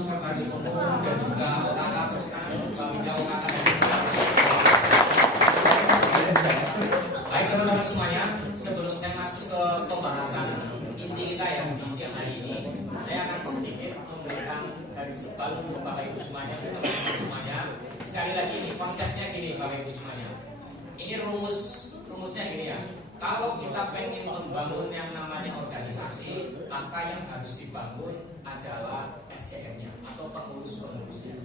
sekretaris umum dan juga kakak baik teman-teman semuanya, sebelum saya masuk ke pembahasan inti kita yang di siang hari ini, saya akan sedikit memberikan garis tebal untuk Bapak Ibu semuanya, teman-teman semuanya. Sekali lagi ini konsepnya gini Bapak Ibu semuanya. Ini rumusnya gini ya. Kalau kita pengen membangun yang namanya organisasi, maka yang harus dibangun adalah SDM-nya atau pengurus-pengurusnya.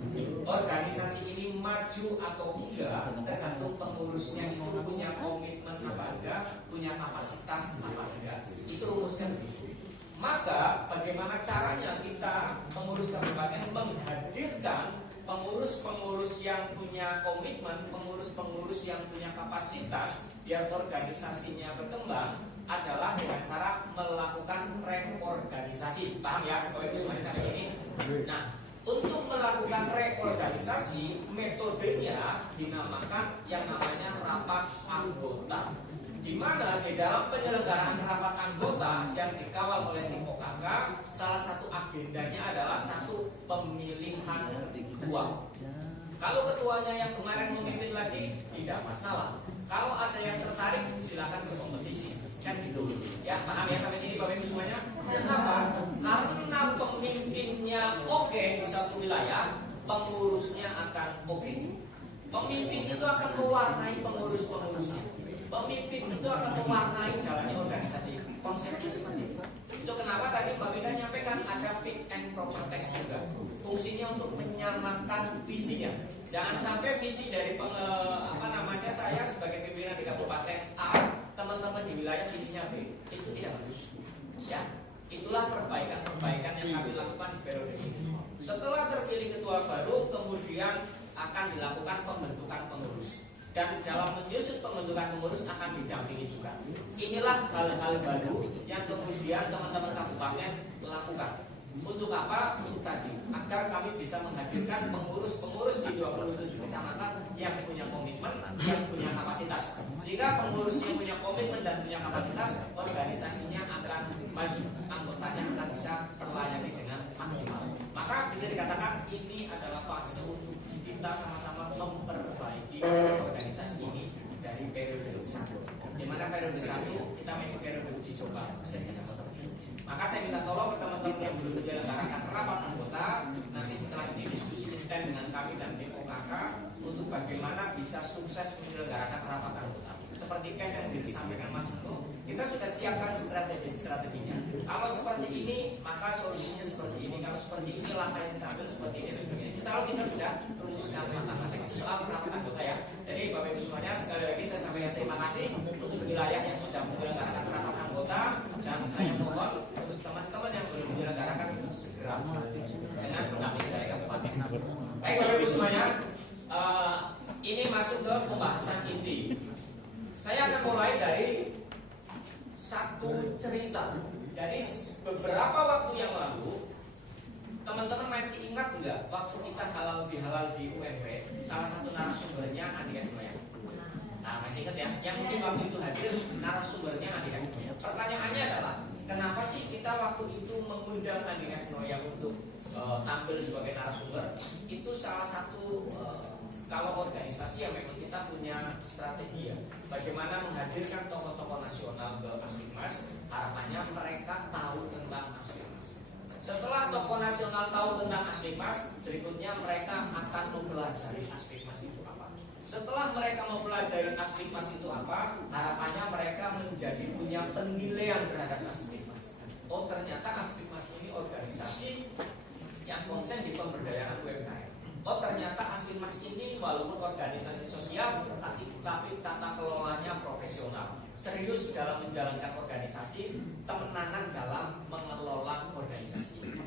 Organisasi ini maju atau enggak tergantung pengurusnya itu punya komitmen apa enggak, punya kapasitas apa enggak. Itu rumusnya begitu. Maka bagaimana caranya kita pengurus kabupaten menghadirkan pengurus-pengurus yang punya komitmen, pengurus-pengurus yang punya kapasitas biar organisasinya berkembang adalah dengan cara melakukan reorganisasi. Paham ya Bapak Ibu semuanya sampai sini? Nah, untuk melakukan reorganisasi, metodenya dinamakan yang namanya rapat anggota. Di mana di dalam penyelenggaraan rapat anggota yang dikawal oleh tim OKK, salah satu agendanya adalah satu pemilihan ketua. Kalau ketuanya yang kemarin memimpin lagi tidak masalah. Kalau ada yang tertarik silakan berkompetisi. Kan gitu. Ya, paham ya sampai sini Bapak Ibu semuanya? Kenapa? Karena pemimpinnya oke di satu wilayah, pengurusnya akan oke. Pemimpin itu akan mewarnai pengurus-pengurusnya. Pemimpin itu akan mewarnai jalannya organisasi. Konsepnya seperti itu. Itu kenapa tadi Mbak Winda nyampaikan ada fit and proper test juga. Fungsinya untuk menyamakan visinya. Jangan sampai visi dari saya sebagai pimpinan di Kabupaten A, teman-teman di wilayah visinya B. Itu tidak bagus. Ya, itulah perbaikan-perbaikan yang kami lakukan di periode ini. Setelah terpilih ketua baru, kemudian akan dilakukan pembentukan pengurus. Dan dalam menyusun pembentukan pengurus akan didampingi juga. Inilah hal-hal baru yang kemudian teman-teman kabupaten lakukan. Untuk apa? Untuk tadi, agar kami bisa menghadirkan pengurus-pengurus di 27 kecamatan yang punya komitmen, yang punya kapasitas. Sehingga pengurusnya punya komitmen dan punya kapasitas, organisasinya akan maju, anggotanya akan bisa terlayani dengan maksimal. Maka bisa dikatakan ini adalah fase untuk kita sama-sama memperbaiki organisasi ini dari periode 1. Di mana periode 1 kita masih periode uji coba, bisa dikatakan seperti itu. Maka saya minta tolong ke teman-teman yang belum menyelenggarakan rapat anggota, nanti setelah ini diskusi intens dengan kami dan tim OKK untuk bagaimana bisa sukses menyelenggarakan rapat anggota. Seperti case yang disampaikan Mas Nuh, kita sudah siapkan strategi-strateginya. Kalau seperti ini, maka solusinya seperti ini. Kalau seperti ini, langkah yang diambil seperti ini dan sebagainya. Insya Allah kita sudah rumuskan matang-matang. Itu soal rapat anggota ya. Jadi Bapak Ibu semuanya, sekali lagi saya sampaikan terima kasih untuk wilayah yang sudah menyelenggarakan rapat anggota, dan saya mohon untuk teman-teman yang belum menyelenggarakan segera dengan kami dari kabupaten. Baik Bapak Ibu semuanya, ini masuk ke pembahasan inti. Saya akan mulai dari satu cerita. Jadi beberapa waktu yang lalu, teman-teman masih ingat nggak waktu kita halal bihalal di UMP, salah satu narasumbernya Andi Noya. Nah masih ingat ya? Yang mungkin waktu itu hadir narasumbernya Andi Noya. Pertanyaannya adalah, kenapa sih kita waktu itu mengundang Andi Noya untuk tampil sebagai narasumber? Itu salah satu kalau organisasi yang memang kita punya strategi ya, bagaimana menghadirkan tokoh-tokoh nasional ke Aspikmas. Harapannya mereka tahu tentang Aspikmas. Setelah tokoh nasional tahu tentang Aspikmas, berikutnya mereka akan mempelajari Aspikmas itu apa. Setelah mereka mempelajari Aspikmas itu apa, harapannya mereka menjadi punya penilaian terhadap Aspikmas. Oh ternyata Aspikmas ini organisasi yang konsen di pemberdayaan UMKM. Oh ternyata Aspikmas ini walaupun organisasi sosial, tapi tata kelolanya profesional, serius dalam menjalankan organisasi, temenanan dalam mengelola organisasi ini.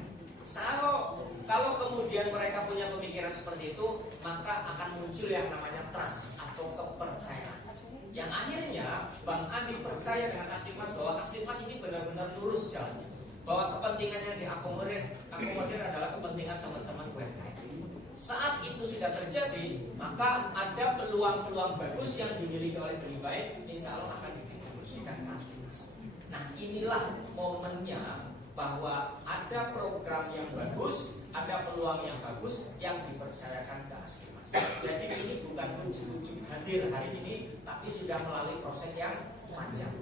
Kalau kemudian mereka punya pemikiran seperti itu, maka akan muncul yang namanya trust atau kepercayaan. Yang akhirnya Bang Andi percaya dengan Aspikmas bahwa Aspikmas ini benar-benar lurus jalannya, bahwa kepentingan yang diakomodir adalah kepentingan teman-teman UMKM. Saat itu sudah terjadi, maka ada peluang-peluang bagus yang dimiliki oleh Beli Baik, insya Allah akan didistribusikan ke Aspikmas. Nah inilah momennya bahwa ada program yang bagus, ada peluang yang bagus yang dipercayakan ke Askimas. Jadi ini bukan ujuk-ujuk hadir hari ini, tapi sudah melalui proses yang panjang.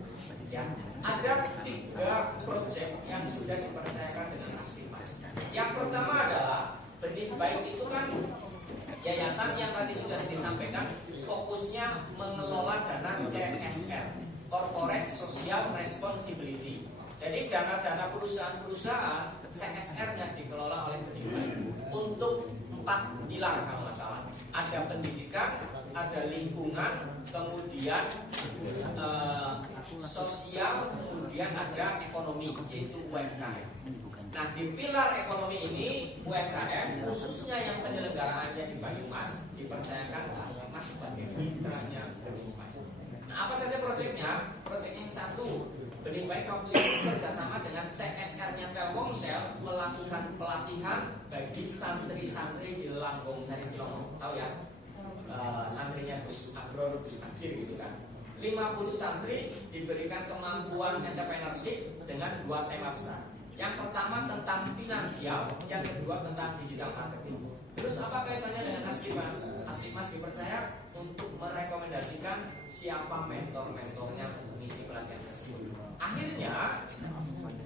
Ya, ada 3 proyek yang sudah dipercayakan dengan Askimas. Yang pertama adalah benih baik itu kan yayasan yang tadi sudah disampaikan, fokusnya mengelola dana CSR, Corporate Social Responsibility. Jadi dana-dana perusahaan-perusahaan CSR yang dikelola oleh benih baik untuk 4 pilar kalau nggak salah. Ada pendidikan, ada lingkungan, kemudian sosial, kemudian ada ekonomi, yaitu UMKM. Nah, di pilar ekonomi ini UMKM khususnya yang penyelenggaraannya di Banyumas dipercayakan ke Askimas sebagai mitranya benih baik. Nah, apa saja proyeknya? Proyek yang satu, benih baik waktu itu kerjasama dengan CSR-nya Telkomsel melakukan pelatihan bagi santri-santri di Langgong Sari Cilongok. Tahu ya? Santrinya Gus Agro, Gus Aksir gitu kan. 50 santri diberikan kemampuan entrepreneurship dengan 2 tema besar. Yang pertama tentang finansial, yang kedua tentang digital marketing. Terus apa kaitannya dengan Askimas? Askimas dipercaya untuk merekomendasikan siapa mentor-mentornya untuk mengisi pelatihan tersebut. Akhirnya,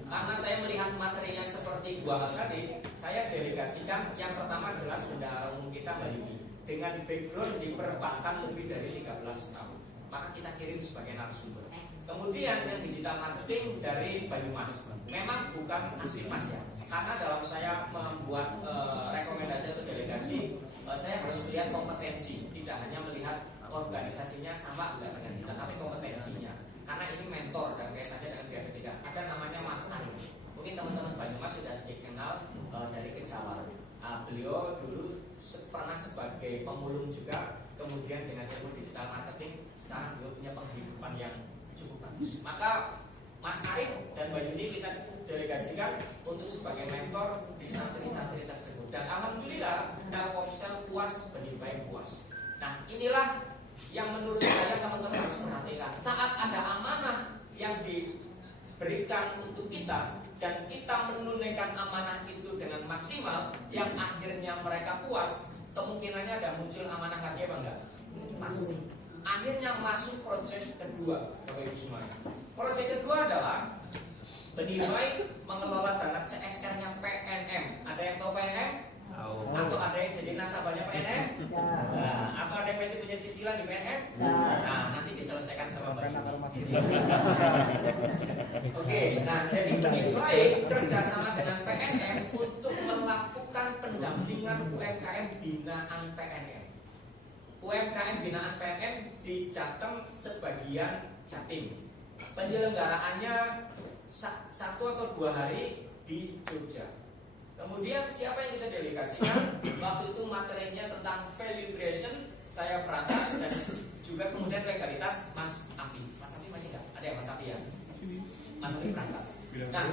karena saya melihat materinya seperti 2 hal tadi, saya delegasikan yang pertama jelas bendahara umum kita Mbak Yuni dengan background di perbankan lebih dari 13 tahun. Maka kita kirim sebagai narasumber. Kemudian yang digital marketing dari Banyumas. Memang bukan Askimas ya, karena dalam saya membuat rekomendasi atau delegasi, saya harus melihat kompetensi, tidak hanya melihat organisasinya sama enggak dengan kita, tapi kompetensinya. Karena ini mentor dan kaitannya dengan pihak ketiga. Ada namanya Mas Arif. Mungkin teman-teman Banyumas sudah sedikit kenal dari Kejawar. Beliau dulu pernah sebagai pemulung juga, kemudian dengan ilmu digital marketing, sekarang beliau punya penghidupan yang cukup bagus. Maka Mas Arif dan Mbak Yuni kita delegasikan untuk sebagai mentor di santri-santri tersebut. Dan alhamdulillah Telkomsel puas, benih baik puas. Nah, inilah yang menurut saya teman-teman harus perhatikan. Saat ada amanah yang diberikan untuk kita dan kita menunaikan amanah itu dengan maksimal, yang akhirnya mereka puas, kemungkinannya ada muncul amanah lagi apa enggak? Pasti. Akhirnya masuk proyek kedua, Bapak Ibu semuanya. Proyek kedua adalah benih baik mengelola dana CSR-nya PNM. Ada yang tahu PNM? Atau ada yang jadi nasabahnya PNM? Nah, atau ada yang masih punya cicilan di PNM? Nah, nanti diselesaikan sama Mbak Ibu. Oke, nah jadi benih baik kerjasama dengan PNM untuk melakukan pendampingan UMKM binaan PNM. UMKM binaan PNM di Jateng sebagian Jatim. Penyelenggaraannya 1 atau 2 hari di Jogja. Kemudian siapa yang kita delegasikan? Waktu itu materinya tentang value creation, saya perhatikan, dan juga kemudian legalitas Mas Afi. Mas Afi masih enggak? Ada ya Mas Afi ya? Mas Afi berangkat. Nah,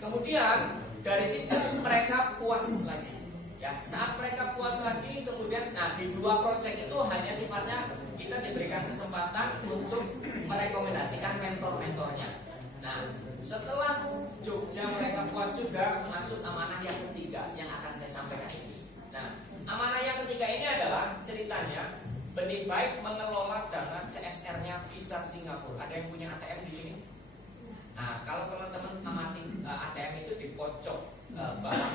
kemudian dari situ mereka puas lagi. Ya, saat mereka puas lagi, kemudian di 2 proyek itu hanya sifatnya kita diberikan kesempatan untuk merekomendasikan mentor-mentornya. Nah, setelah Jogja mereka puas juga, masuk amanah yang ketiga yang akan saya sampaikan ini. Nah, amanah yang ketiga ini adalah ceritanya benih baik mengelola dana CSR-nya Visa Singapura. Ada yang punya ATM di sini? Nah, kalau teman-teman amati ATM itu di pojok bawah,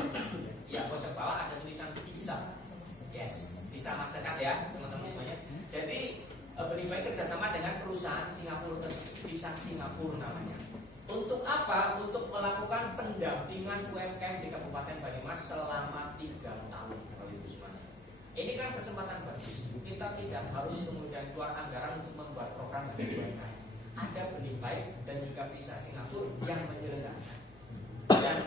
ya pojok bawah ada tulisan Visa. Yes, Visa Mastercard ya teman-teman semuanya. Jadi benih baik kerjasama dengan perusahaan Singapura, Visa Singapura namanya. Untuk apa? Untuk melakukan pendampingan UMKM di Kabupaten Banyumas selama 3 tahun. Ini kan kesempatan bagus. Kita tidak harus kemudian keluar anggaran untuk membuat program bagi UMKM. Ada benih baik dan juga Visa Singapura yang menyelenggarakan. Dan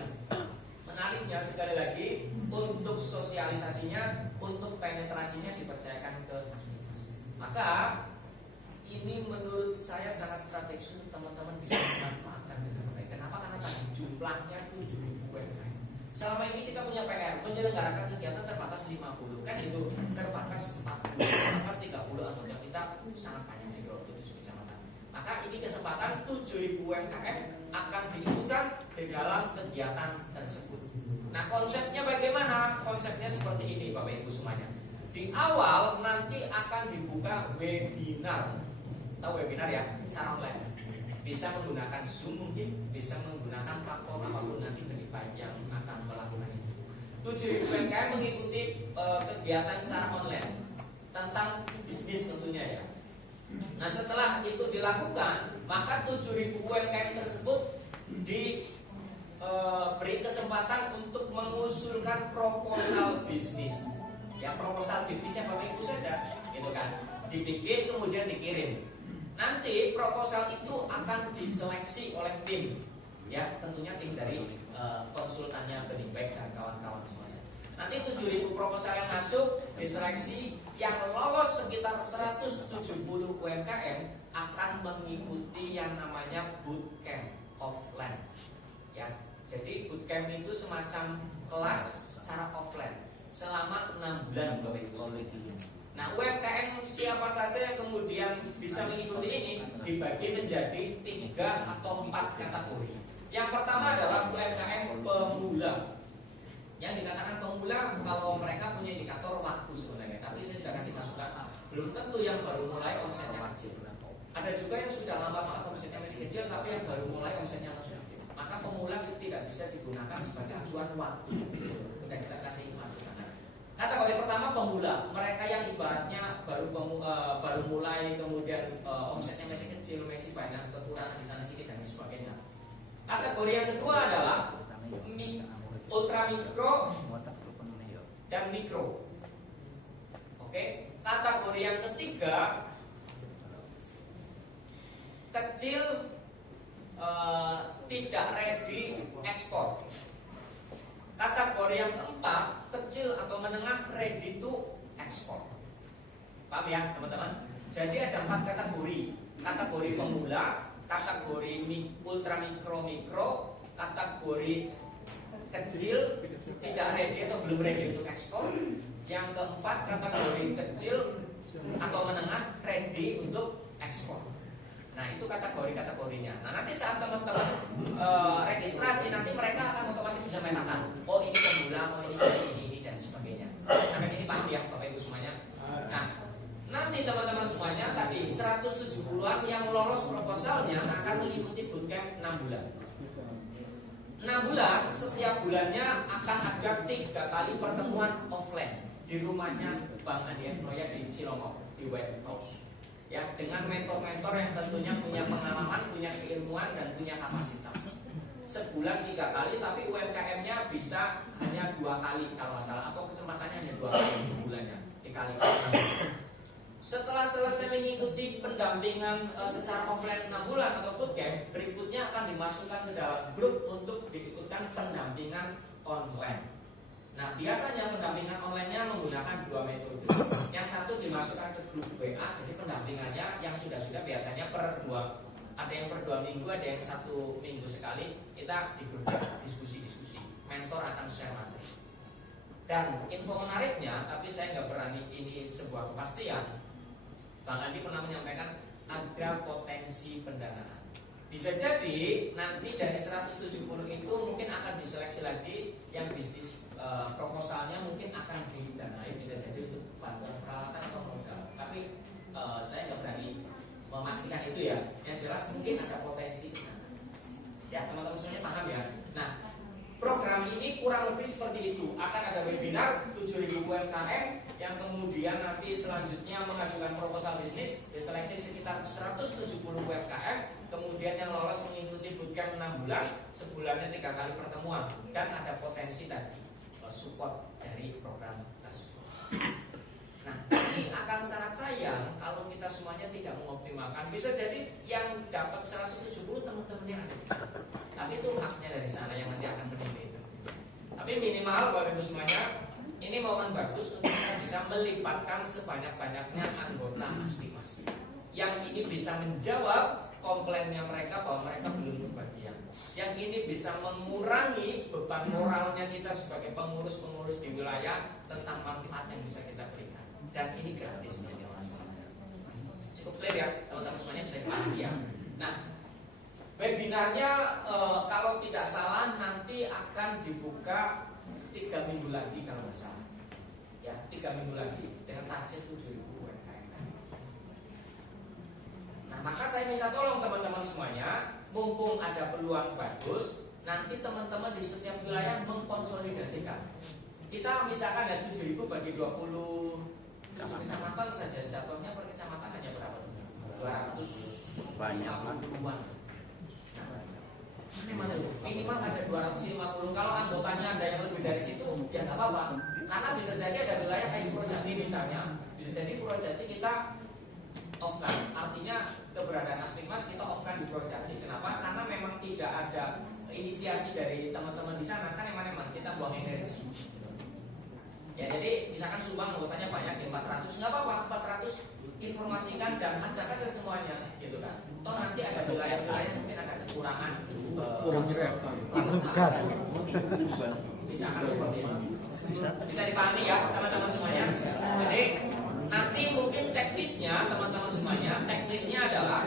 menariknya sekali lagi, untuk sosialisasinya, untuk penetrasinya dipercayakan ke Askimas. Maka ini menurut saya sangat strategis untuk teman-teman bisa memanfaatkan dengan baik. Kenapa? Karena tadi jumlahnya 7.000 UMKM. Selama ini kita punya PR menyelenggarakan kegiatan terbatas 50, kan itu terbatas 40, terbatas 30 anggota kita sangat banyak di Growth 7 kecamatan. Maka ini kesempatan 7.000 UMKM akan diikutkan di dalam kegiatan tersebut. Nah, konsepnya bagaimana? Konsepnya seperti ini Bapak Ibu semuanya. Di awal nanti akan dibuka webinar. Tahu webinar ya? Secara online. Bisa menggunakan Zoom mungkin, bisa menggunakan platform apapun nanti lebih baik yang akan melakukan itu. 7.000 UMKM mengikuti kegiatan secara online tentang bisnis tentunya ya. Nah, setelah itu dilakukan, maka 7.000 UMKM tersebut diberi kesempatan untuk mengusulkan proposal bisnis. Ya, proposal bisnisnya Bapak Ibu saja, gitu kan. Dibikin kemudian dikirim. Nanti proposal itu akan diseleksi oleh tim, ya tentunya tim dari konsultannya Benibek dan kawan-kawan semuanya. Nanti 7.000 proposal yang masuk diseleksi, yang lolos sekitar 170 UMKM akan mengikuti yang namanya bootcamp offline. Ya, jadi bootcamp itu semacam kelas secara offline selama 6 bulan Bapak Ibu. Nah, UMKM siapa saja yang kemudian bisa mengikuti ini dibagi menjadi 3 atau 4 kategori. Yang pertama adalah UMKM pemula. Yang dikatakan pemula kalau mereka punya indikator waktu sebenarnya, tapi saya sudah kasih masukan, belum tentu yang baru mulai omsetnya kecil. Ada juga yang sudah lama banget omsetnya masih kecil, tapi yang baru mulai omsetnya langsung kecil. Maka pemula tidak bisa digunakan sebagai acuan waktu. Sudah kita kasih masukan. Kategori pertama pemula, mereka yang ibaratnya baru mulai, kemudian omsetnya masih kecil, masih banyak kekurangan di sana sini dan sebagainya. Kategori yang kedua adalah ultra mikro dan mikro. Oke, kategori yang ketiga kecil, tidak ready ekspor. Kategori yang keempat, kecil atau menengah ready to ekspor. Paham ya teman-teman? Jadi ada 4 kategori. Kategori pemula, kategori ultra mikro, kategori kecil, tidak ready atau belum ready untuk ekspor. Yang keempat, kategori kecil atau menengah ready untuk ekspor. Nah, itu kategori-kategorinya. Nah, nanti saat teman-teman registrasi, nanti mereka akan otomatis bisa memetakan, oh ini pemula, oh ini dan sebagainya. Sampai sini paham ya Bapak Ibu semuanya? Nah, nanti teman-teman semuanya tadi 170-an yang lolos proposalnya akan mengikuti bootcamp 6 bulan. 6 bulan, setiap bulannya akan ada 3 kali pertemuan offline di rumahnya Bang Andi Noya di Cilongok, di White House. Ya, dengan mentor-mentor yang tentunya punya pengalaman, punya keilmuan dan punya kapasitas. Sebulan 3 kali, tapi UMKM-nya bisa hanya 2 kali kalau salah, atau kesempatannya hanya 2 kali sebulannya dikalikan. Setelah selesai mengikuti pendampingan secara offline 6 bulan atau bootcamp, berikutnya akan dimasukkan ke dalam grup untuk diikutkan pendampingan online. Nah, biasanya pendampingan online-nya menggunakan 2 metode. Yang satu dimasukkan ke grup WA, jadi pendampingannya yang sudah-sudah biasanya ada yang per 2 minggu, ada yang 1 minggu sekali. Kita di grup diskusi-diskusi. Mentor akan share materi. Dan info menariknya, tapi saya nggak berani ini sebuah kepastian. Bang Andi pernah menyampaikan ada potensi pendanaan. Bisa jadi nanti dari 170 itu mungkin akan diseleksi lagi yang bisnis proposalnya mungkin akan didanai, bisa jadi untuk bantuan peralatan atau modal. Tapi saya nggak berani memastikan itu ya. Yang jelas mungkin ada potensi di sana. Ya teman-teman semuanya paham ya. Nah, program ini kurang lebih seperti itu. Akan ada webinar 7.000 UMKM yang kemudian nanti selanjutnya mengajukan proposal bisnis, diseleksi sekitar 170 UMKM. Kemudian yang lolos mengikuti bootcamp 6 bulan, sebulannya 3 kali pertemuan, dan ada potensi tadi support dari program tersebut. Nah, ini akan sangat sayang kalau kita semuanya tidak mengoptimalkan. Bisa jadi yang dapat 170 teman-teman yang ada di sana. Tapi itu haknya dari sana yang nanti akan menilai itu. Tapi minimal Bapak Ibu semuanya, ini momen bagus untuk kita bisa melibatkan sebanyak-banyaknya anggota masing-masing. Yang ini bisa menjawab komplainnya mereka bahwa mereka belum kebagian. Yang ini bisa mengurangi beban moralnya kita sebagai pengurus-pengurus di wilayah tentang manfaat yang bisa kita berikan. Dan ini gratis jadi masalah. Cukup clear ya teman-teman semuanya, bisa dipahami ya. Nah, Webinarnya kalau tidak salah nanti akan dibuka 3 minggu lagi kalau nggak salah. Ya, 3 minggu lagi dengan target 7.000 UMKM. Nah, maka saya minta tolong teman-teman semuanya, mumpung ada peluang bagus, nanti teman-teman di setiap wilayah mengkonsolidasikan. Kita misalkan ada 7.000 bagi 20 kecamatan saja, jatuhnya per kecamatan hanya berapa? 250-an. Minimal ada 250. Kalau anggotanya ada yang lebih dari situ, ya nggak apa-apa. Karena bisa jadi ada wilayah kayak Purwojati misalnya, bisa jadi Purwojati kita off-kan. Artinya keberadaan Aspikmas kita off-kan di Purwojati. Kenapa? Karena memang tidak ada inisiasi dari teman-teman di sana. Kan emang kita buang energi. Ya jadi misalkan Subang anggotanya banyak, 400, nggak apa-apa, 400 informasikan dan ajak aja semuanya, gitu kan. Toh nanti ada wilayah-wilayah mungkin ada kekurangan gas. Misalkan seperti itu. Bisa dipahami ya teman-teman semuanya. Jadi nanti mungkin teknisnya teman-teman semuanya, teknisnya adalah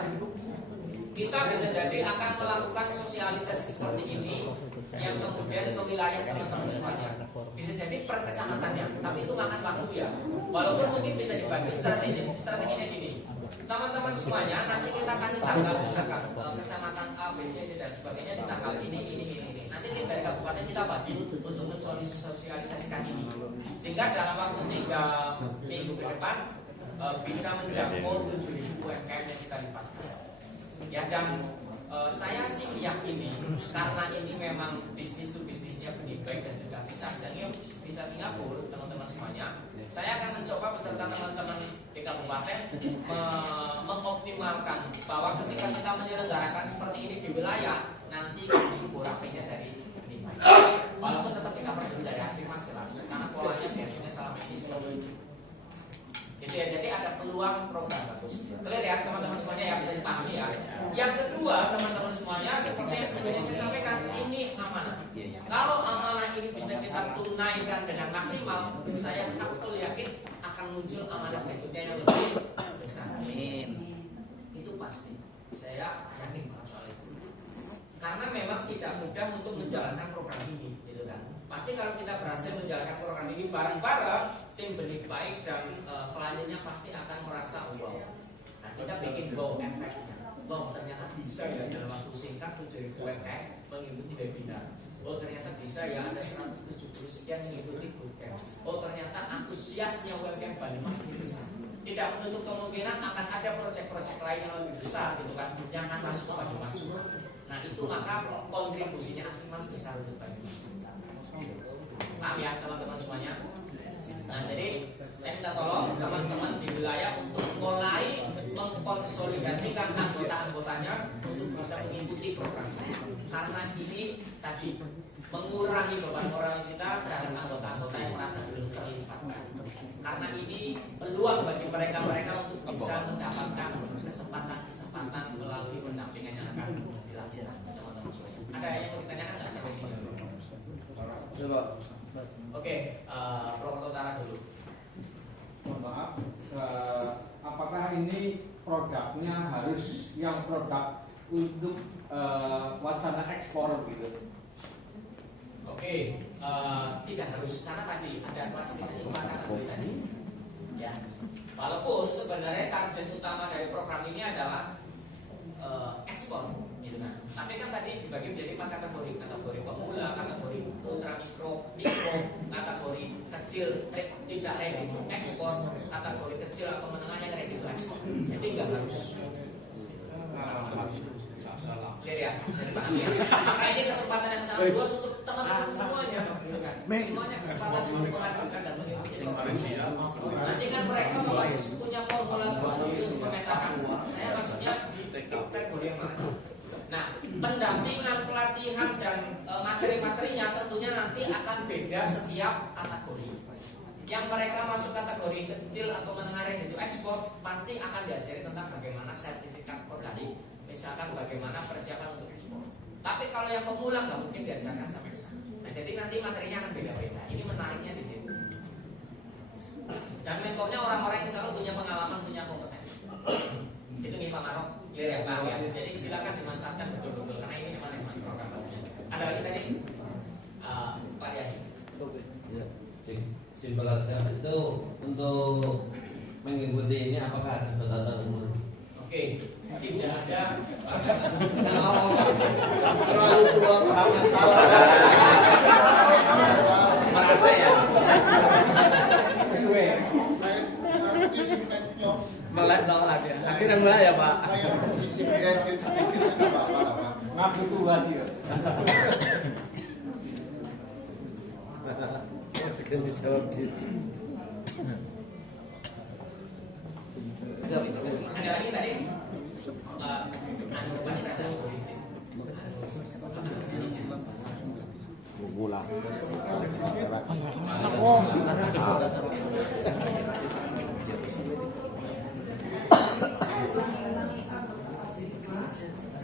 kita bisa jadi akan melakukan sosialisasi seperti ini yang kemudian ke wilayah teman-teman semuanya. Bisa jadi per kecamatannya, tapi itu makan waktu ya. Walaupun mungkin bisa dibagi strateginya gini. Teman-teman semuanya nanti kita kasih tanggal misalkan kecamatan A, B, C, D dan sebagainya di tanggal ini. Nanti tim dari kabupaten kita bagi untuk mensosialisasikan ini. Sehingga dalam waktu 3 minggu ke depan bisa menjangkau 7.000 UMKM yang kita lipatkan. Ya dan saya sih meyakini karena ini memang bisnis to bisnisnya benih baik dan juga visa Singapura teman-teman semuanya. Saya akan mencoba beserta teman-teman di kabupaten mengoptimalkan bahwa ketika kita menyelenggarakan seperti ini di wilayah nanti borafenya dari benih baik. Walaupun tetap di cover dulu dari Aspikmas jelas karena polanya biasanya selama ini seperti itu. Gitu ya, jadi ada peluang program bagus. Clear ya teman-teman semuanya ya, bisa dipahami ya. Yang kedua teman-teman semuanya seperti yang sebelumnya saya sampaikan, ini amanah. Kalau amanah ini bisa kita tunaikan dengan maksimal, saya betul yakin akan muncul amanah berikutnya yang lebih besar. Amin. Itu pasti. Saya yakin soal itu. Karena memang tidak mudah untuk menjalankan program ini, gitu kan. Pasti kalau kita berhasil menjalankan program ini bareng-bareng, tim benih baik dan kliennya pasti akan merasa wow. Nah kita bikin wow efeknya. Wow ternyata bisa ya dalam waktu singkat 7.000 UMKM mengikuti webinar. Oh ternyata bisa ya ada 170 sekian mengikuti bootcamp. Oh ternyata antusiasnya UMKM Banyumas ini besar. Tidak menutup kemungkinan akan ada proyek-proyek lain yang lebih besar gitu kan, yang akan masuk ke Banyumas. Nah itu maka kontribusinya Aspikmas besar untuk Banyumas. Paham ya teman-teman semuanya? Nah jadi saya minta tolong teman-teman di wilayah untuk mulai mengkonsolidasikan anggota-anggotanya untuk bisa mengikuti program. Karena ini tadi mengurangi beban orang kita terhadap anggota-anggota yang merasa belum terlibat. Karena ini peluang bagi mereka-mereka untuk bisa mendapatkan kesempatan-kesempatan melalui pendampingan yang akan dilakukan teman-teman semuanya. Ada yang mau ditanyakan nggak sampai sini? Coba. Oke, Prof. Utara dulu. Mohon maaf, apakah ini produknya harus yang produk untuk wacana ekspor gitu? Oke, tidak harus karena tadi ada klasifikasi makanan tadi. Ya, walaupun sebenarnya target utama dari program ini adalah ekspor, gitu kan. Tapi kan tadi dibagi menjadi 4 kategori: kategori pemula, kategori ultra mikro, kategori kecil tidak ready to ekspor, kategori kecil atau menengah yang ready to ekspor. Jadi nggak harus. Clear ya, bisa dipahami ya. Maka ini kesempatan yang sangat luas untuk teman-teman semuanya, gitu kan. Semuanya kesempatan untuk mengajukan dan mengikuti program. Nanti kan mereka kalau punya formula sendiri untuk memetakan, saya maksudnya di kategori yang mana. Nah, pendampingan, pelatihan dan materi-materinya tentunya nanti akan beda setiap kategori. Yang mereka masuk kategori kecil atau menengah ready to export pasti akan diajari tentang bagaimana sertifikat organik, misalkan bagaimana persiapan untuk ekspor. Tapi kalau yang pemula nggak mungkin diajarkan sampai ke sana. Nah, jadi nanti materinya akan beda-beda. Ini menariknya di situ. Dan mentornya orang-orang yang selalu punya pengalaman, punya kompetensi. Itu nih Pak Marok, clear ya Pak ya. Jadi silakan dimanfaatkan betul. Ada lagi tadi Pak Yahya. Ya, simpel aja. Itu untuk mengikuti ini apakah ada batasan umur? Oke, tidak ada batasan. Terlalu tua banget. Merasa ya. Sesuai. Melek tolak ya. Akhirnya enggak ya Pak. Sisi edit sedikit nggak apa-apa. Ngaku tua dia. Segera dijawab di Ada lagi tadi anu banyak aja turistik. Gula.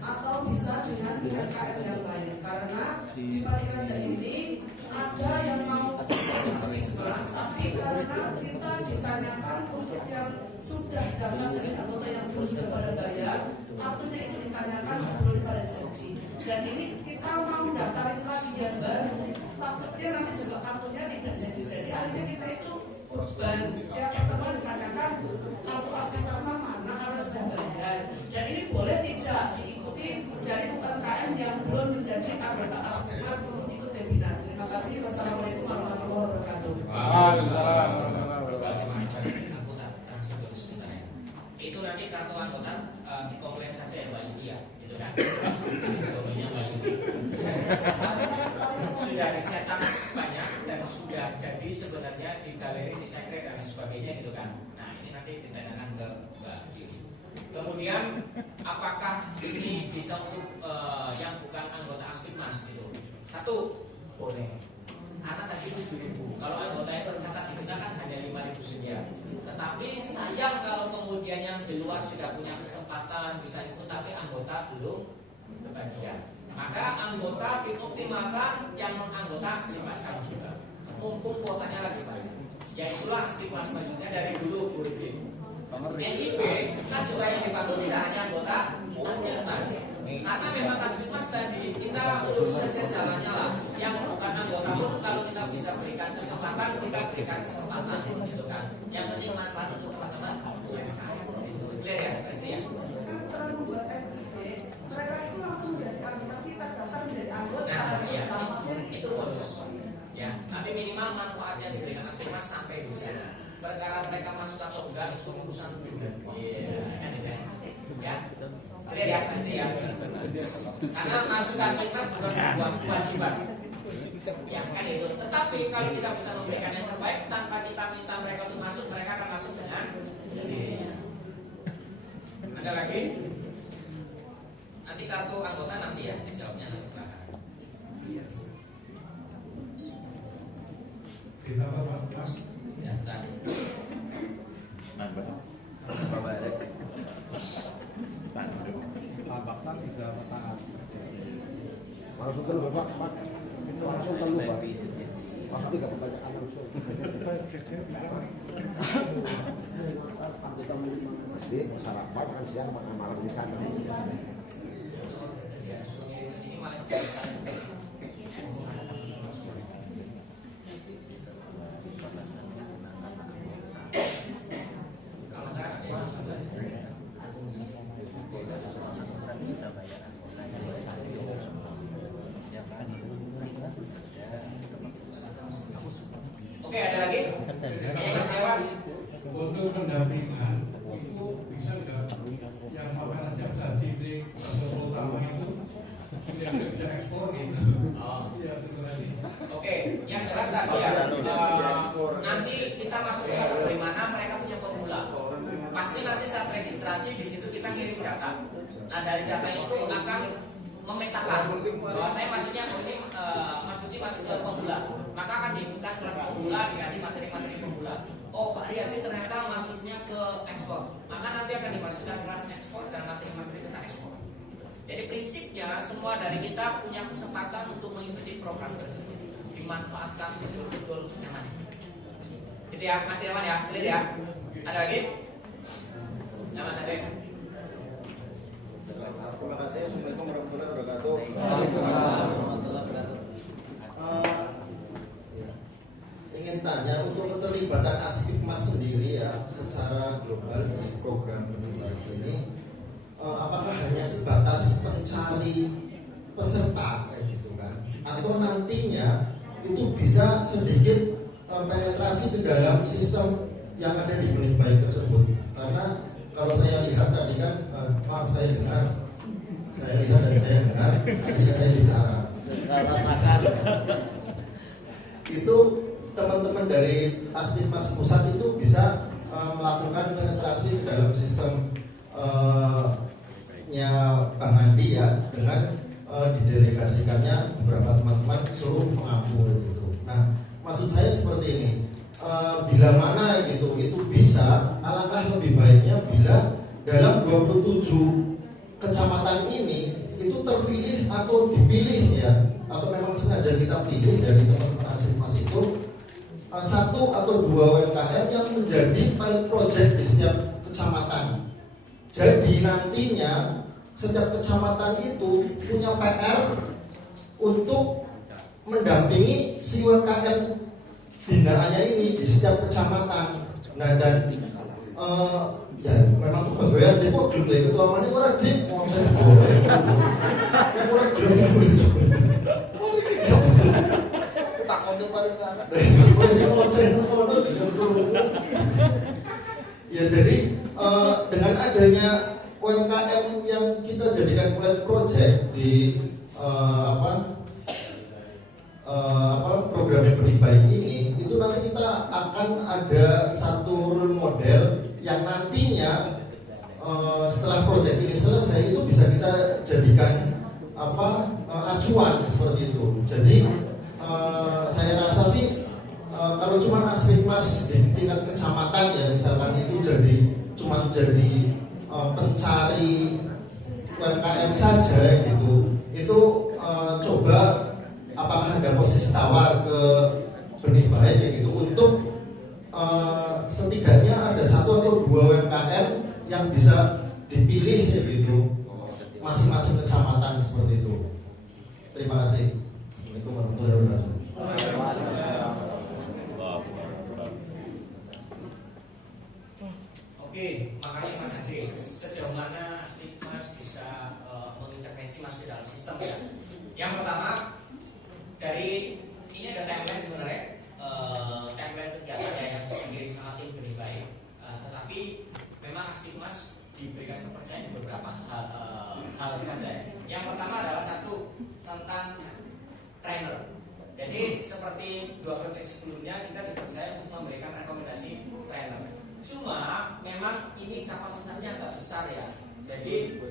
Atau bisa dengan UMKM yang lain, karena di Panitia ini ada yang mau mas, tapi karena kita ditanyakan untuk yang sudah daftar jadi anggota yang belum sudah pada bayar, kartunya itu ditanyakan belum pada jadi, dan ini kita mau daftarin lagi yang baru, takutnya nanti juga kartunya tidak jadi, akhirnya kita itu urban setiap pertemuan ditanyakan kartu asli plasma mana karena sudah bayar, dan ini boleh tidak diikuti dari UMKM yang belum menjadi anggota asli mas untuk ikut webinar. Terima kasih. Wassalamualaikum warahmatullahi wabarakatuh. Itu nanti kartu anggota dikomplain saja ya Mbak Lydia, gitu kan? Domennya Mbak Lydia. Sudah dicetak banyak dan sudah jadi sebenarnya di galeri, di sekret dan sebagainya gitu kan. Nah ini nanti ditanyakan ke Mbak Lydia. Kemudian apakah ini bisa untuk yang bukan anggota Aspidmas gitu? Satu, boleh. Karena tadi 7.000. Kalau anggota yang tercatat di kita kan hanya 5.000 saja. Tetapi sayang kalau kemudian yang di luar sudah punya kesempatan bisa ikut, tapi anggota belum kebagian. Maka anggota dioptimalkan, yang non anggota dilepas juga. Mumpung kuotanya lagi banyak. Ya itulah Aspidmas maksudnya dari dulu Bu Rizky. NIB kan juga yang dipanggil tidak hanya anggota Aspidmas. Karena memang Aspidmas tadi kita lurus saja jalannya lah. Yang bukan anggota pun kalau kita bisa berikan kesempatan, kita berikan kesempatan gitu kan. Yang penting manfaat untuk teman-teman. Clear ya, pasti ya. Mereka itu langsung jadi anggota kita, daftar menjadi anggota. Nah, iya, itu bonus. Ya, tapi minimal manfaatnya diberikan Aspidmas sampai di sana. Perkara mereka masuk atau enggak itu urusan pribadi. Iya, kan itu ya. Ya, clear ya, pasti ya. Karena masuk Aspidmas bukan sebuah kewajiban. Ya kan itu. Tetapi kalau kita bisa memberikan yang terbaik tanpa kita minta mereka untuk masuk, mereka akan masuk dengan sendirinya. Ada lagi? Nanti kartu anggota nanti ya, dijawabnya nanti belakangan. Kita Mas. Ya, tadi. Tambahkan bisa tangan. Langsung ke Bapak, Pak. Langsung ke Bapak. Pasti tidak pertanyaan langsung. Pasti sarapan kan siang makan malam di sana. Ya, suruh ngirim ke sini malah sekali. Kalau enggak, ya Oke, ada lagi? Mas Dewan. Untuk pendampingan itu bisa nggak yang makanan siap saji di Solo Utama itu yang nggak bisa ekspor gitu. Oh. Iya betul tadi. Oke, yang jelas tadi ya, nanti kita masuk ke kategori mana mereka punya formula. Pasti nanti saat registrasi di situ kita ngirim data. Nah dari data itu akan memetakan bahwa saya maksudnya ini Mas Puji masuk ke formula, maka akan diikutkan kelas formula, dikasih materi-materi formula. Oh Pak Riyadi ternyata masuknya ke ekspor, maka nanti akan dimasukkan kelas ekspor dan materi-materi tentang ekspor. Jadi prinsipnya semua dari kita punya kesempatan untuk mengikuti program tersebut, dimanfaatkan betul-betul nyaman. Gitu ya Mas Dirman ya, clear ya. Ada lagi? Ya Mas Ade. Terima kasih. Assalamualaikum warahmatullahi wabarakatuh. Waalaikumsalam warahmatullahi wabarakatuh. tanya untuk keterlibatan Aspikmas sendiri ya secara global di program ini, apakah hanya sebatas mencari peserta kayak gitu kan, atau nantinya itu bisa sedikit penetrasi ke dalam sistem yang ada di Benih Baik tersebut? Karena kalau saya lihat tadi kan, maaf saya lihat dan saya dengar, akhirnya saya bicara. Rasakan. Itu teman-teman dari Aspikmas Pusat itu bisa melakukan penetrasi ke dalam sistem nya Bang Andi ya, dengan didelegasikannya beberapa teman-teman suruh mengampu gitu. Nah, maksud saya seperti ini, bila mana gitu itu bisa, alangkah lebih baiknya bila dalam 27 kecamatan ini itu terpilih atau dipilih ya, atau memang sengaja kita pilih dari teman-teman Aspikmas itu 1 atau 2 UMKM yang menjadi pilot project di setiap kecamatan. Jadi nantinya setiap kecamatan itu punya PR untuk mendampingi si UMKM binaannya ini di setiap kecamatan. Nah, dan ya memang pegawai di kok belum dari ketua mana orang di mau saya boleh yang orang belum kita kontak pada ya. Jadi dengan adanya UMKM yang kita jadikan pilot project di program yang Benih Baik ini, itu nanti kita akan ada satu role model yang nantinya setelah proyek ini selesai itu bisa kita jadikan acuan seperti itu. Jadi saya rasa sih kalau cuma Aspikmas di tingkat kecamatan ya misalkan itu cuma jadi pencari UMKM saja gitu, itu coba apakah ada posisi tawar ke Benih Baik gitu untuk setidaknya ada 1 atau 2 UMKM yang bisa dipilih ya gitu masing-masing kecamatan seperti itu. Terima kasih. Assalamualaikum warahmatullahi wabarakatuh. Oke, makasih Mas Ade. Sejauh mana Aspikmas bisa mengintervensi masuk ke dalam sistem ya? Yang pertama, dari ini ada timeline sebenarnya, timeline kegiatan ya yang dikirim sama tim Benih Baik. Tetapi memang Aspikmas diberikan kepercayaan di beberapa hal saja. Yang pertama adalah 1 tentang trainer. Jadi seperti 2 proyek sebelumnya kita dipercaya untuk memberikan rekomendasi trainer. Cuma memang ini kapasitasnya agak besar ya. Jadi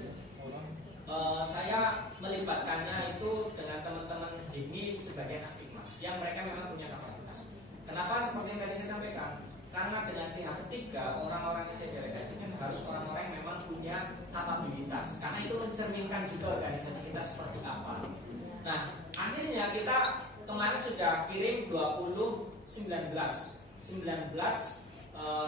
saya melibatkannya itu dengan teman-teman HIMI sebagai Aspikmas yang mereka memang punya kapasitas. Kenapa? Seperti yang tadi saya sampaikan, karena dengan pihak ketiga orang-orang yang saya delegasikan harus orang-orang yang memang punya kapabilitas. Karena itu mencerminkan juga organisasi kita seperti apa. Nah, akhirnya kita kemarin sudah kirim 19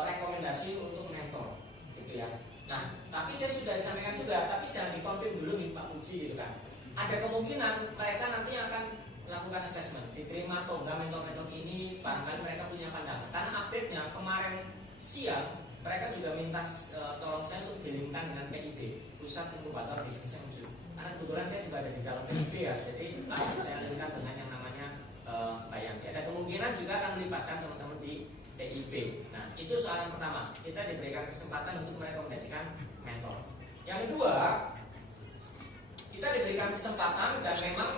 rekomendasi untuk mentor, gitu ya. Nah, tapi saya sudah sampaikan juga, tapi jangan dikonfirm dulu nih Pak Puji, gitu kan. Ada kemungkinan mereka nanti akan melakukan assessment, diterima atau enggak mentor-mentor ini, barangkali mereka punya pandangan. Karena update-nya kemarin siang mereka juga minta tolong saya untuk dilingkan dengan PIB, Pusat Inkubator Bisnis Maju. Karena kebetulan saya juga ada di dalam PIB ya, jadi langsung saya linkkan dengan yang namanya Bayangki. Ada kemungkinan juga akan melibatkan teman-teman di PIB. Nah, itu soal yang pertama. Kita diberikan kesempatan untuk merekomendasikan mentor. Yang kedua, kita diberikan kesempatan dan memang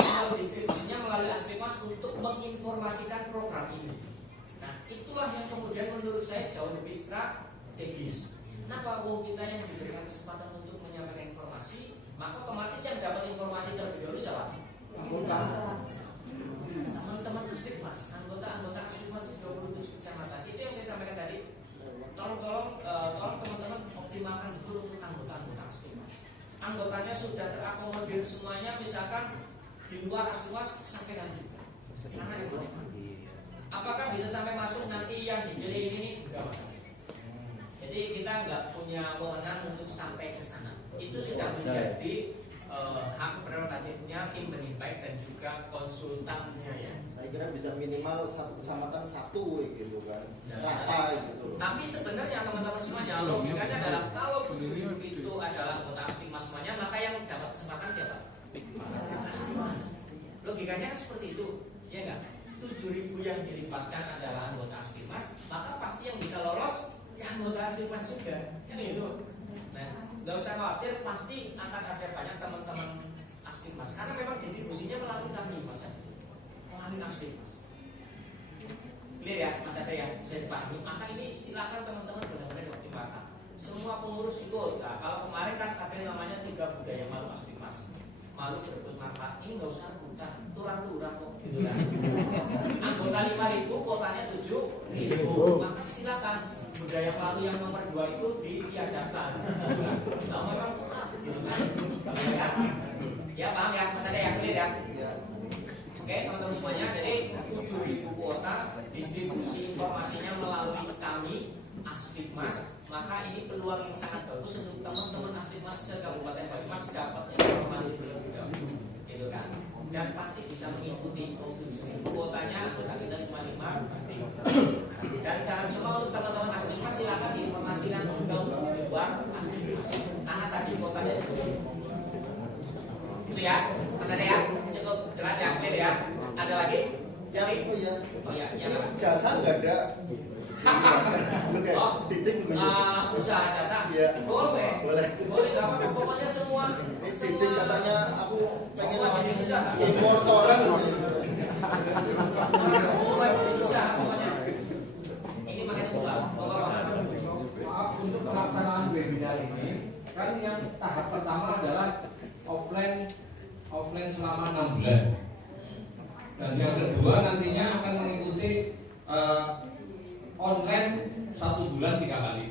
channel distribusinya melalui Aspikmas untuk menginformasikan program ini. Nah, itulah yang kemudian menurut saya jauh lebih strategis. Kenapa? Kita yang diberikan kesempatan untuk menyampaikan informasi, maka otomatis yang dapat informasi terlebih dahulu siapa? Bukan teman-teman Aspikmas, anggota Aspikmas di 27 kecamatan. Itu yang saya sampaikan tadi. Tolong teman-teman optimalkan dulu untuk anggota Aspikmas. Anggotanya sudah terakomodir semuanya, misalkan di luar Aspikmas sampaikan juga. Karena itu, apakah bisa sampai masuk nanti yang dipilih ini? Enggak masalah. Jadi kita nggak punya wewenang untuk sampai ke sana. Itu sudah menjadi hak prerogatifnya tim benih baik dan juga konsultannya ya. Saya kira bisa minimal satu kecamatan satu gitu kan, rata gitu. Tapi sebenarnya teman-teman semuanya logikanya adalah kalau 7.000 itu adalah anggota Aspikmas semuanya, maka yang dapat kesempatan siapa? Aspikmas. Logikanya kan seperti itu, ya enggak? 7.000 yang dilibatkan adalah anggota Aspikmas, maka pasti yang bisa lolos ya anggota Aspikmas juga, kan itu. Nah, nggak usah khawatir, pasti akan ada banyak teman-teman Aspikmas karena memang distribusinya melalui kami Mas, melalui Aspikmas. Clear ya, Mas Ade ya, saya pahami. Maka ini silakan teman-teman benar-benar dioptimalkan. Semua pengurus ikut. Nah, kalau kemarin kan ada yang namanya 3 budaya malu Aspikmas. Malu berebut manfaat, ini nggak usah buta, turang-turang kok, gitu kan. Anggota 5.000, kuotanya 7.000. Maka silakan budaya malu yang nomor 2 itu ditiadakan. Nah, memang kurang, gitu kan. Ya paham ya, Mas Ade ya, clear ya. Oke teman-teman semuanya, jadi 7.000 kuota, distribusi informasinya melalui kami Aspikmas, maka ini peluang yang sangat bagus untuk teman-teman Aspikmas se-Kabupaten Banyumas dapat informasi terlebih dahulu, gitu kan? Dan pasti bisa mengikuti 7.000 kuotanya, anggota kita cuma 5. Dan jangan cuma untuk teman-teman Aspikmas, silakan diinformasikan juga untuk luar Aspikmas, karena tadi kuotanya 7.000. Itu ya, Mas Ade ya, cukup jelas ya, clear ya. Ada lagi? Yang Yang apa? jasa nggak ada. Oh, Didik usaha jasa? Iya. Boleh. Boleh. Boleh, nggak apa-apa. Pokoknya semua. Didik katanya aku pengen Semua jenis usaha. importoran. Semua jenis usaha pokoknya. Ini makanya buka. Maaf, untuk pelaksanaan webinar ini kan yang tahap pertama adalah offline selama 6 bulan. Dan yang kedua nantinya akan mengikuti online 1 bulan 3 kali.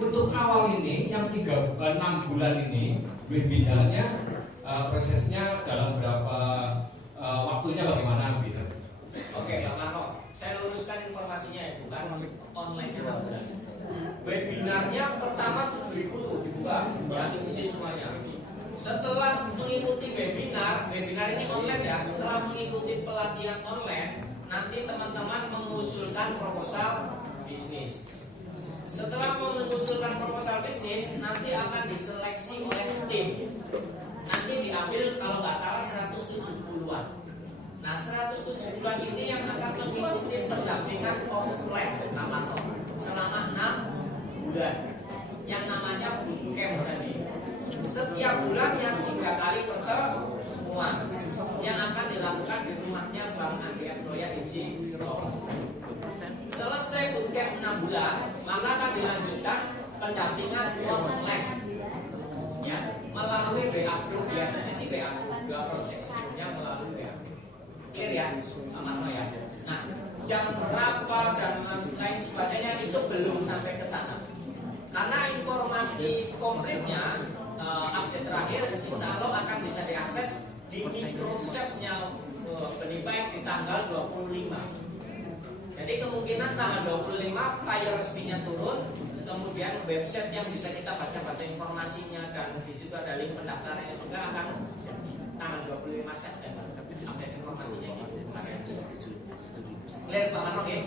Untuk awal ini yang 6 bulan ini webinarnya prosesnya dalam berapa waktunya bagaimana gitu. Oke, Pak Marno, saya luruskan informasinya ya, bukan online-nya 6 bulan. Webinarnya pertama 7.000 dibuka, yang ikuti semuanya. Setelah mengikuti webinar ini online ya. Setelah mengikuti pelatihan online, nanti teman-teman mengusulkan proposal bisnis. Setelah mengusulkan proposal bisnis, nanti akan diseleksi oleh tim. Nanti diambil kalau nggak salah 170-an. Nah 170-an ini yang akan mengikuti pendampingan offline selama 6 bulan. Yang namanya bootcamp tadi. Setiap bulan yang 3 kali pertemuan yang akan dilakukan di rumahnya Bang Andi Afroya di Cibro. Selesai bootcamp 6 bulan, maka akan dilanjutkan pendampingan online. Ya, melalui WA group, biasanya sih WA group 2 project sebelumnya melalui WA. Clear ya, aman ya. Nah, jam berapa dan lain sebagainya itu belum sampai ke sana. Karena informasi konkretnya update terakhir insya Allah akan bisa diakses di Microsoft-nya Benih Baik di tanggal 25. Jadi kemungkinan tanggal 25 flyer resminya turun, kemudian website yang bisa kita baca-baca informasinya dan di situ ada link pendaftarannya juga akan jadi tanggal 25 September update informasinya gitu. Clear Pak Manok ya?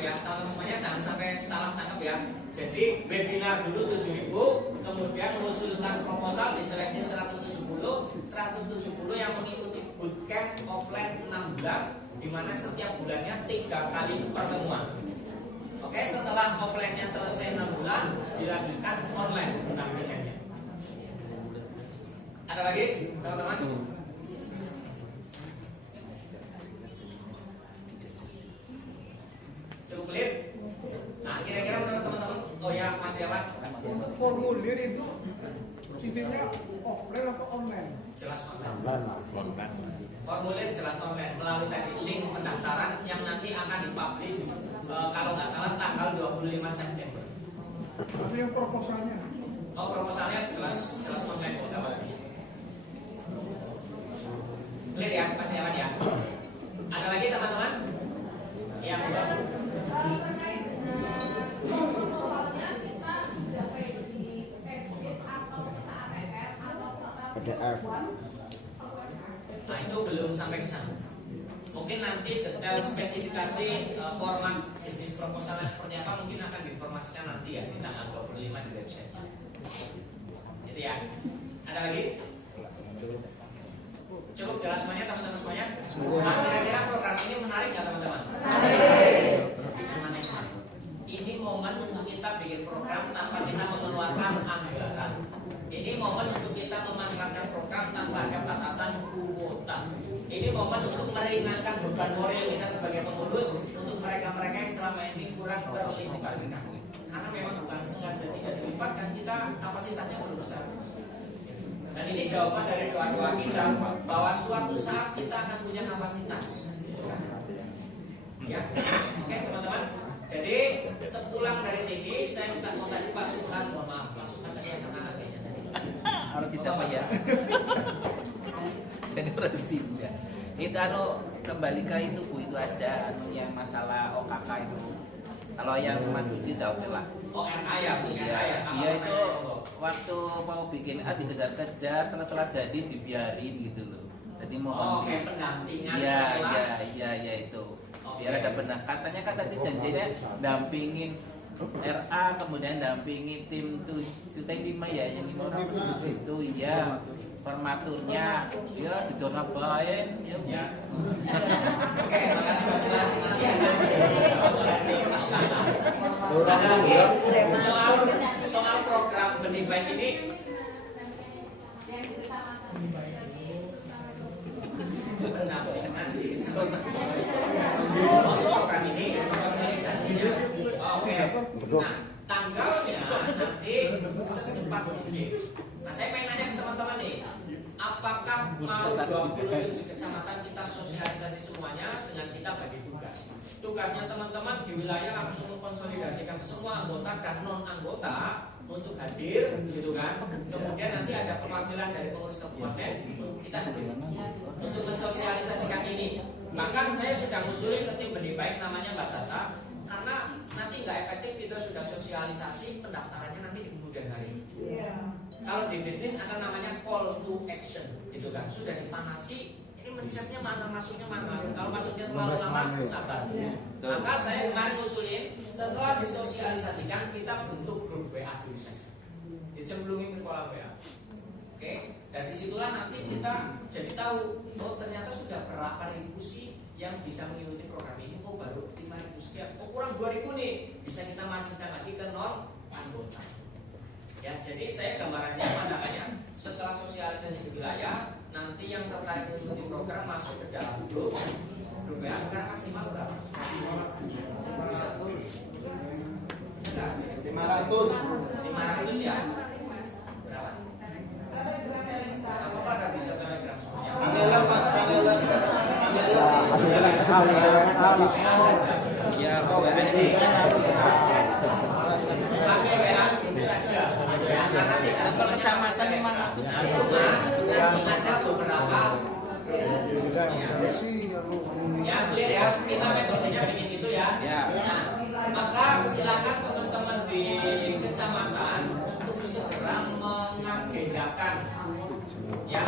Ya, teman-teman semuanya jangan sampai salah tangkap ya. Jadi webinar dulu 7.000, kemudian mengusulkan proposal diseleksi 170 yang mengikuti bootcamp offline 6 bulan, di mana setiap bulannya 3 kali pertemuan. Oke, setelah offline-nya selesai 6 bulan, dilanjutkan online pendampingannya. Ada lagi teman-teman? Cukup clear? Nah, kira-kira menurut teman-teman, oh ya Mas Dewan, Untuk formulir itu sifatnya offline atau online? jelas online. Formulir jelas online melalui tadi link pendaftaran yang nanti akan dipublish kalau nggak salah tanggal 25 September. Tapi yang proposalnya? Oh, proposalnya jelas online juga pastinya. Clear ya, Mas Dewan ya. Ada lagi teman-teman? Ya, Mbak. PDF. mungkin nanti detail spesifikasi format bisnis proposalnya seperti apa mungkin akan diinformasikan nanti ya di tanggal 25 di website. Itu ya. Ada lagi? Cukup jelas semuanya teman-teman semuanya? Nah, kira-kira program ini menarik nggak teman-teman? Ini momen untuk kita bikin program tanpa kita mengeluarkan anggaran. Ini momen untuk kita memanfaatkan program tanpa ada batasan kuota. Ini momen untuk meringankan beban moral kita sebagai pengurus untuk mereka-mereka yang selama ini kurang terlibatkan. Karena memang bukan sengaja tidak dilibatkan, kita kapasitasnya belum besar. Dan ini jawaban dari doa-doa kita bahwa suatu saat kita akan punya kapasitas. Ya, oke teman-teman. Jadi sepulang dari sini saya minta mau tadi Pak Suhan, mohon maaf Pak Suhan tadi yang anak harus kita bayar. Jadi resip ya. Itu kembali ke itu Bu, itu aja yang masalah OKK itu. Kalau yang Mas Uci udah oke lah. ONA ya, Iya itu waktu mau bikin dikejar-kejar setelah jadi dibiarin gitu loh. Jadi mau kayak pendampingan iya itu. Biar ada benar. Katanya kan tadi janjinya dampingin RA, kemudian dampingi tim 7 5 ya, yang 5 orang di situ ya. Formaturnya ya dicoba baik ya. Oke, terima kasih Mas Suhan. Nanti ada lagi soal program benih baik ini. Program ini konsolidasinya. Oke. Nah, tanggalnya nanti secepat mungkin. Nah, saya pengen nanya ke teman-teman nih, apakah mau 27 kecamatan kita sosialisasi semuanya dengan kita bagi tugas? Tugasnya teman-teman di wilayah langsung mengkonsolidasikan semua anggota dan non anggota untuk hadir, gitu kan? Kemudian nanti ada perwakilan dari pengurus kabupaten untuk kita hadir untuk mensosialisasikan ini. Bahkan saya sudah ngusulin ke tim benih baik namanya Mbak Sata, karena nanti nggak efektif kita sudah sosialisasi pendaftarannya nanti di kemudian hari. Kalau di bisnis akan namanya call to action, gitu kan? Sudah dipanasi. Ini mencetnya mana, masuknya mana. Kalau masuknya terlalu lama, apa? Maka saya kemarin usulin setelah disosialisasikan kita bentuk grup WA dulu saja. Dicemplungin ke kolam WA. Oke, dan disitulah nanti kita jadi tahu, oh ternyata sudah berapa ribu sih yang bisa mengikuti program ini. Oh baru 5.000 sekian. Oh kurang 2.000 nih. Bisa kita masukkan lagi ke non anggota. Ya, jadi saya gambarannya pandangannya setelah sosialisasi di wilayah, nanti yang tertarik mengikuti program masuk ke dalam grup WA. Sekarang maksimal berapa? 500 ya? Berapa? Apakah ada bisa telegram semuanya? Panggilan Mas, panggilan. Ya, ini Pakai WA dulu saja. Ya, karena tidak semua kecamatan 500. Nanti ada beberapa. Ya, clear ya. Kita metodenya bikin gitu ya. Nah, maka silakan teman-teman di kecamatan untuk segera mengagendakan, ya,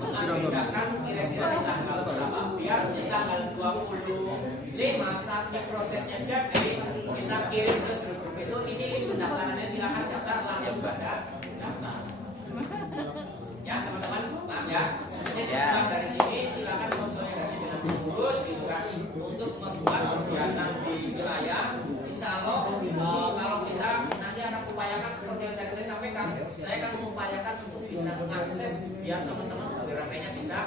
mengagendakan kira-kira di tanggal berapa. Biar di tanggal 25 saat prosesnya jadi, kita kirim ke grup itu. Ini link pendaftarannya, silakan daftar langsung pada daftar. Ya teman-teman, paham ya? Ini sekarang dari sini silakan konsolidasi dengan pengurus gitu kan untuk membuat kegiatan di wilayah. Insya Allah kalau kita nanti akan upayakan seperti yang tadi saya sampaikan, saya akan mengupayakan untuk bisa mengakses biar teman-teman gerakannya bisa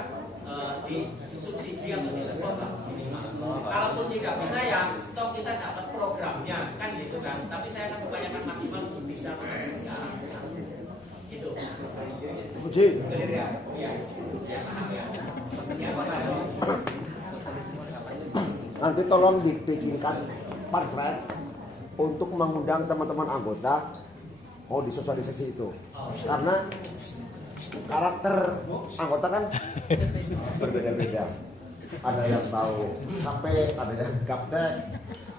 disubsidi atau disupport lah minimal. Kalaupun tidak bisa ya, toh kita dapat programnya kan gitu kan. Tapi saya akan upayakan maksimal untuk bisa mengakses ke arah sana. Gitu. Uji. Clear ya? Iya. Ya, paham ya. Nanti tolong dibikinkan pamflet untuk mengundang teman-teman anggota mau disosialisasi itu. Karena karakter anggota kan berbeda-beda. Ada yang tahu KP, ada yang gaptek,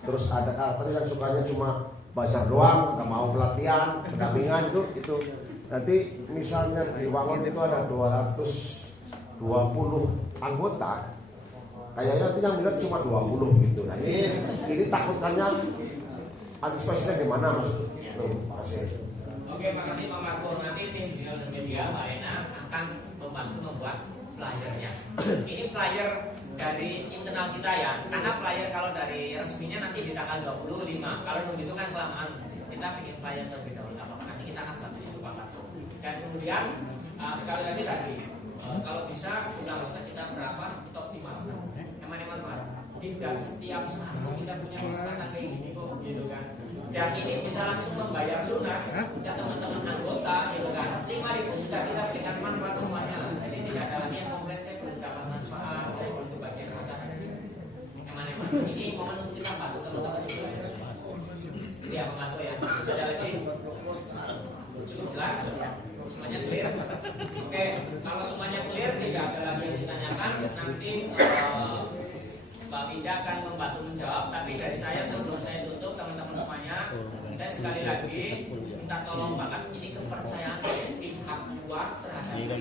terus ada karakter yang sukanya cuma belajar doang, nggak mau pelatihan, pendampingan itu. Nanti misalnya di Wangon itu ada 220 anggota, Kayaknya nanti yang bilang cuma 20 gitu. Nah ini takutkannya antisipasinya gimana Mas? Oke, makasih Pak Marco. Nanti tim digital dan media Mbak Ena akan membantu membuat flyernya. Ini flyer dari internal kita ya. Karena flyer kalau dari resminya nanti di tanggal 25. Kalau nunggu itu kan kelamaan. Kita bikin flyer terlebih dahulu. Nanti kita akan bantu itu Pak Marco. Dan kemudian sekali lagi tadi, kalau bisa sudah kita berapa kita optimalkan. Emang Pak, tidak setiap saat kita punya kesempatan kayak gini kok, gitu kan. Dan ini bisa langsung membayar lunas ya teman-teman anggota, gitu kan. 5.000 sudah kita berikan manfaat semuanya. Jadi tidak ada lagi yang komplain saya belum dapat manfaat, saya belum kebagian kota. Emang ini momen untuk kita bantu teman-teman juga. Jadi ya membantu ya. Ada lagi cukup jelas, semuanya clear. Oke, kalau semuanya clear tidak ada lagi yang ditanyakan. Nanti Mbak Winda akan membantu menjawab. Tapi dari saya sebelum saya tutup teman-teman semuanya, saya sekali lagi minta tolong banget ini kepercayaan pihak luar terhadap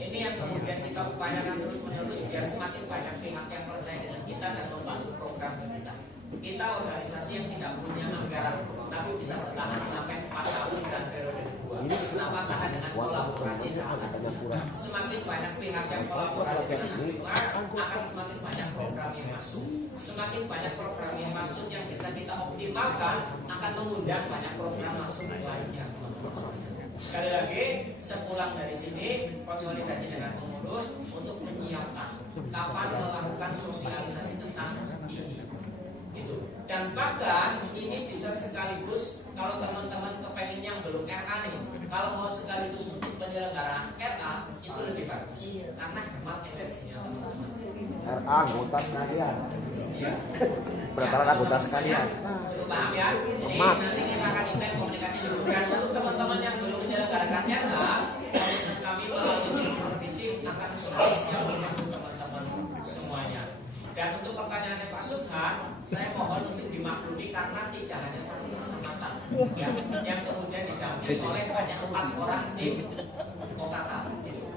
ini yang kemudian kita upayakan terus-menerus biar semakin banyak pihak yang percaya dengan kita dan membantu program kita. Kita organisasi yang tidak punya anggaran tapi bisa bertahan sampai 4 tahun dan periode kedua. Kenapa? Karena dengan kolaborasi salah satunya. Semakin banyak pihak yang kolaborasi dengan Aslimas, akan semakin banyak program yang masuk. Semakin banyak program yang masuk yang bisa kita optimalkan, akan mengundang banyak program masuk lainnya. Sekali lagi, sepulang dari sini, konsolidasi dengan pengurus untuk menyiapkan kapan melakukan sosialisasi tentang ini. Gitu. Dan bahkan ini bisa sekaligus kalau teman-teman kepengen yang belum RA nih, kalau mau sekaligus untuk penyelenggaraan RA itu lebih bagus karena hemat energinya teman-teman. RA anggota sekalian. Ya. Berdasarkan anggota sekalian. Cukup paham ya? Jadi nanti kita akan intens komunikasi dulu. Dan untuk teman-teman yang belum menyelenggarakan RA, komitmen kami melalui tim supervisi akan siap membantu teman-teman semuanya. Dan untuk pertanyaannya Pak Subhan, saya mohon untuk dimaklumi karena tidak hanya satu kecamatan yang kemudian didampingi oleh banyak 4 orang tim OKK.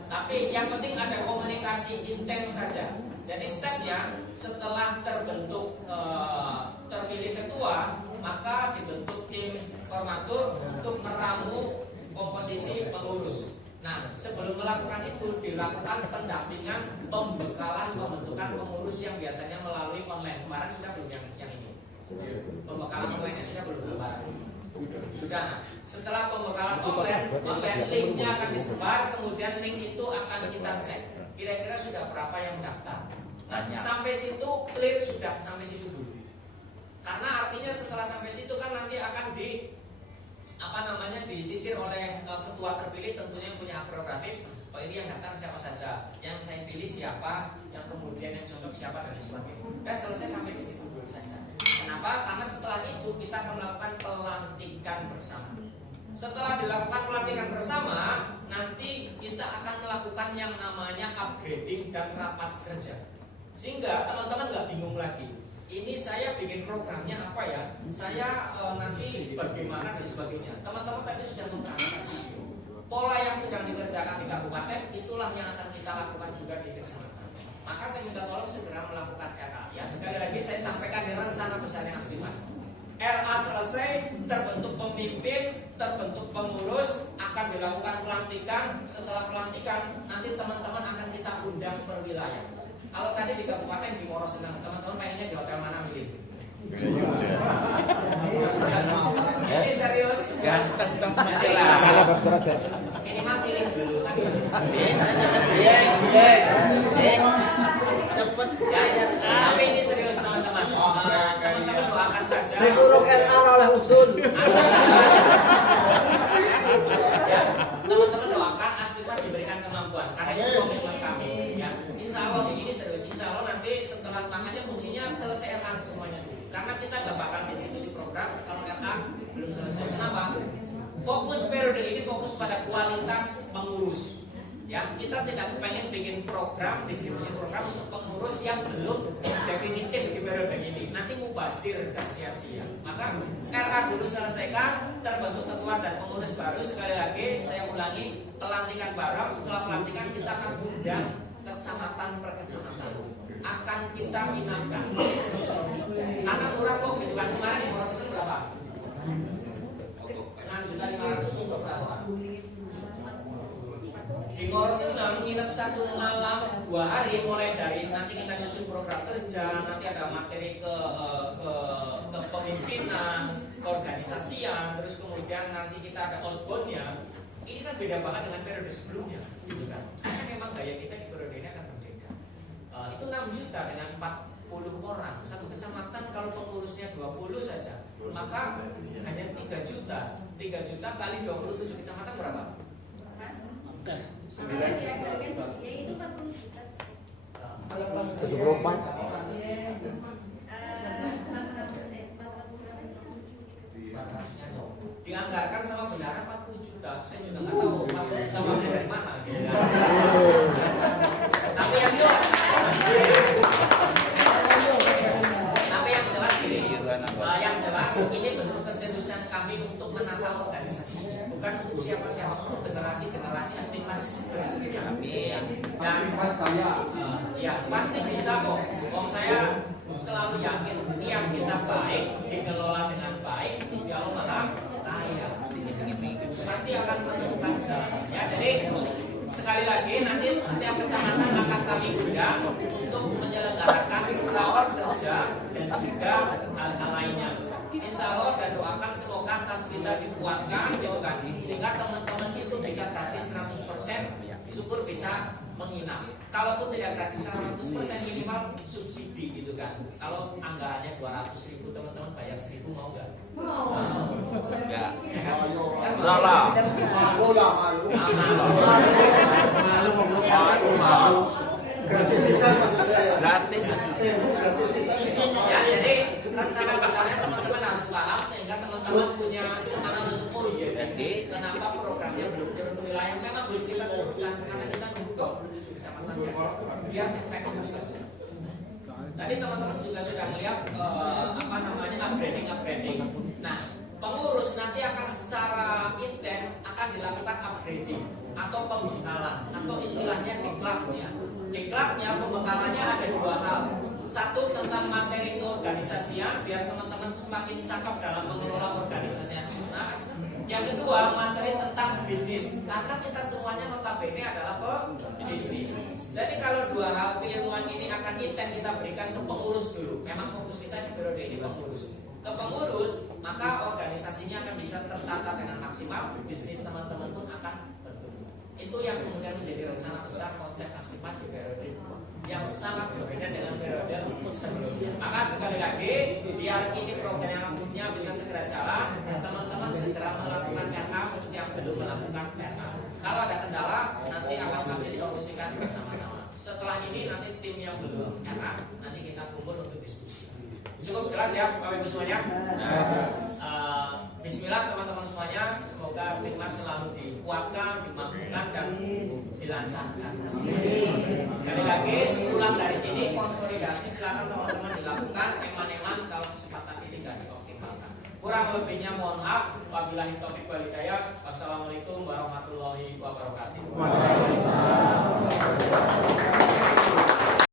Tapi yang penting ada komunikasi intens saja. Jadi stepnya setelah terbentuk terpilih ketua, maka dibentuk tim koordinator untuk meramu komposisi pengurus. Nah, sebelum melakukan itu dilakukan pendampingan, pembekalan pembentukan pengurus yang biasanya melalui online. Kemarin sudah belum yang ini. Pembekalan online sudah belum kemarin. Sudah. Nah, setelah pembekalan online linknya akan disebar, kemudian link itu akan kita cek. Kira-kira sudah berapa yang daftar. Nah, sampai situ clear sudah sampai situ dulu. Karena artinya setelah sampai situ kan nanti akan disisir oleh ketua terpilih tentunya yang punya hak prerogatif. Oh ini yang daftar siapa saja, yang saya pilih siapa, yang kemudian yang cocok siapa dan sebagainya. Dan selesai sampai di situ dulu saja. Kenapa? Karena setelah itu kita akan melakukan pelantikan bersama. Setelah dilakukan pelantikan bersama, nanti kita akan melakukan yang namanya upgrading dan rapat kerja. Sehingga teman-teman nggak bingung lagi. Ini saya bikin programnya apa ya? Saya nanti bagaimana dan sebagainya. Teman-teman tadi sudah mengatakan pola yang sedang dikerjakan di kabupaten itulah yang akan kita lakukan juga di kecamatan. Maka saya minta tolong segera melakukan RA. Ya sekali lagi saya sampaikan di rencana besarnya Aslimas. RA selesai, terbentuk pemimpin, terbentuk pengurus, akan dilakukan pelantikan. Setelah pelantikan, nanti teman-teman akan kita undang per wilayah. Kalau tadi di kabupaten di Moro Senang, teman-teman pengennya di hotel mana milih? Ini serius, Ganteng tempatnya Cara lah. bercerita. minimal pilih dulu. Cepet Tapi ini serius teman-teman. Teman-teman doakan saja. Burung RA oleh usul. Ya, teman-teman doakan Aslimas diberikan kemampuan. Karena itu komitmen kami. Ya, Insya Allah ini serius. Insya Allah nanti setelah tangannya fungsinya selesai RA semuanya. Karena kita nggak bakal distribusi program kalau RA belum selesai. Kenapa? Fokus periode ini fokus pada kualitas pengurus. Ya, kita tidak pengen bikin program distribusi program untuk pengurus yang belum definitif di periode ini. Nanti mubazir dan sia-sia. Maka RA dulu selesaikan, terbentuk ketua dan pengurus baru. Sekali lagi saya ulangi, pelantikan bareng. Setelah pelantikan kita akan undang kecamatan per kecamatan. Akan kita inapkan. Karena murah kok, gitu kan. Kemarin di Poros itu berapa? 6.500.000 untuk berapa? Di Poros itu nginep 1 malam 2 hari, mulai dari nanti kita nyusun program kerja, nanti ada materi ke kepemimpinan, keorganisasian, terus kemudian nanti kita ada outbound-nya. Ini kan beda banget dengan periode sebelumnya, gitu kan? Karena memang gaya kita di periode ini akan berbeda. Itu 6 juta dengan 40 orang, satu kecamatan kalau pengurusnya 20 saja, maka hanya 3 juta. 3 juta kali 27 kecamatan berapa? Itu 40 juta. 74. Dianggarkan sama bendara 40 juta. Saya juga nggak tahu 40 juta uangnya dari mana. Gitu kan? Tapi yang jelas, yang jelas ini bentuk keseriusan kami untuk menata organisasi, bukan untuk siapa-siapa, untuk generasi-generasi Astinmas berikutnya. Dan ya pasti bisa kok. Om saya selalu yakin yang kita baik dikelola dengan baik, insya Allah maha kaya. Pasti akan menemukan jalan. Ya, jadi sekali lagi nanti setiap kecamatan akan kami undang untuk menyelenggarakan rawat kerja dan juga hal-hal lainnya. Insya Allah dan doakan semoga tas kita dikuatkan gitu kan, sehingga teman-teman itu bisa gratis 100%, syukur bisa menginap. Kalaupun tidak gratis 100%, minimal subsidi gitu kan. Kalau anggarannya 200.000, teman-teman bayar 1.000 mau nggak? Mau. Enggak. Enggak lah. Malu lah, malu. Malu. Gratis sisa maksudnya ya. Gratis. Gratis sisa. Ya, jadi rencana besarnya teman-teman harus paham sehingga teman-teman punya semangat untuk jadi kenapa programnya belum turun ke wilayah, karena belum kita teruskan, karena kita membuka kecamatannya biar efektif saja. Tadi teman-teman juga sudah melihat upgrading. Nah, pengurus nanti akan secara intens akan dilakukan upgrading atau pembekalan atau istilahnya diklapnya. Diklapnya pembekalannya ada 2 hal. Satu tentang materi keorganisasian biar teman-teman semakin cakap dalam mengelola organisasi Astinmas. Yang kedua materi tentang bisnis, karena kita semuanya notabene adalah pebisnis. Jadi kalau 2 hal keilmuan ini akan intens kita berikan ke pengurus dulu. Memang fokus kita di periode ini pengurus. Ke pengurus, maka organisasinya akan bisa tertata dengan maksimal, bisnis teman-teman pun akan bertumbuh. Itu yang kemudian menjadi rencana besar konsep Astinmas di periode yang sangat berbeda dengan periode sebelumnya. Maka sekali lagi, biar ini programnya bisa segera jalan, teman-teman segera melakukan RA untuk yang belum melakukan RA. Kalau ada kendala, nanti akan kami solusikan bersama-sama. Setelah ini nanti tim yang belum RA, nanti kita kumpul untuk diskusi. Cukup jelas ya Bapak Ibu semuanya? Bismillah teman-teman semuanya, semoga Astinmas selalu dikuatkan, dimampukan dan dilancarkan. Sekali lagi sepulang dari sini konsolidasi silakan teman-teman dilakukan, eman-eman kalau kesempatan ini tidak dioptimalkan. Kurang lebihnya mohon maaf. Wabillahi taufiq wal hidayah. Wassalamualaikum warahmatullahi wabarakatuh.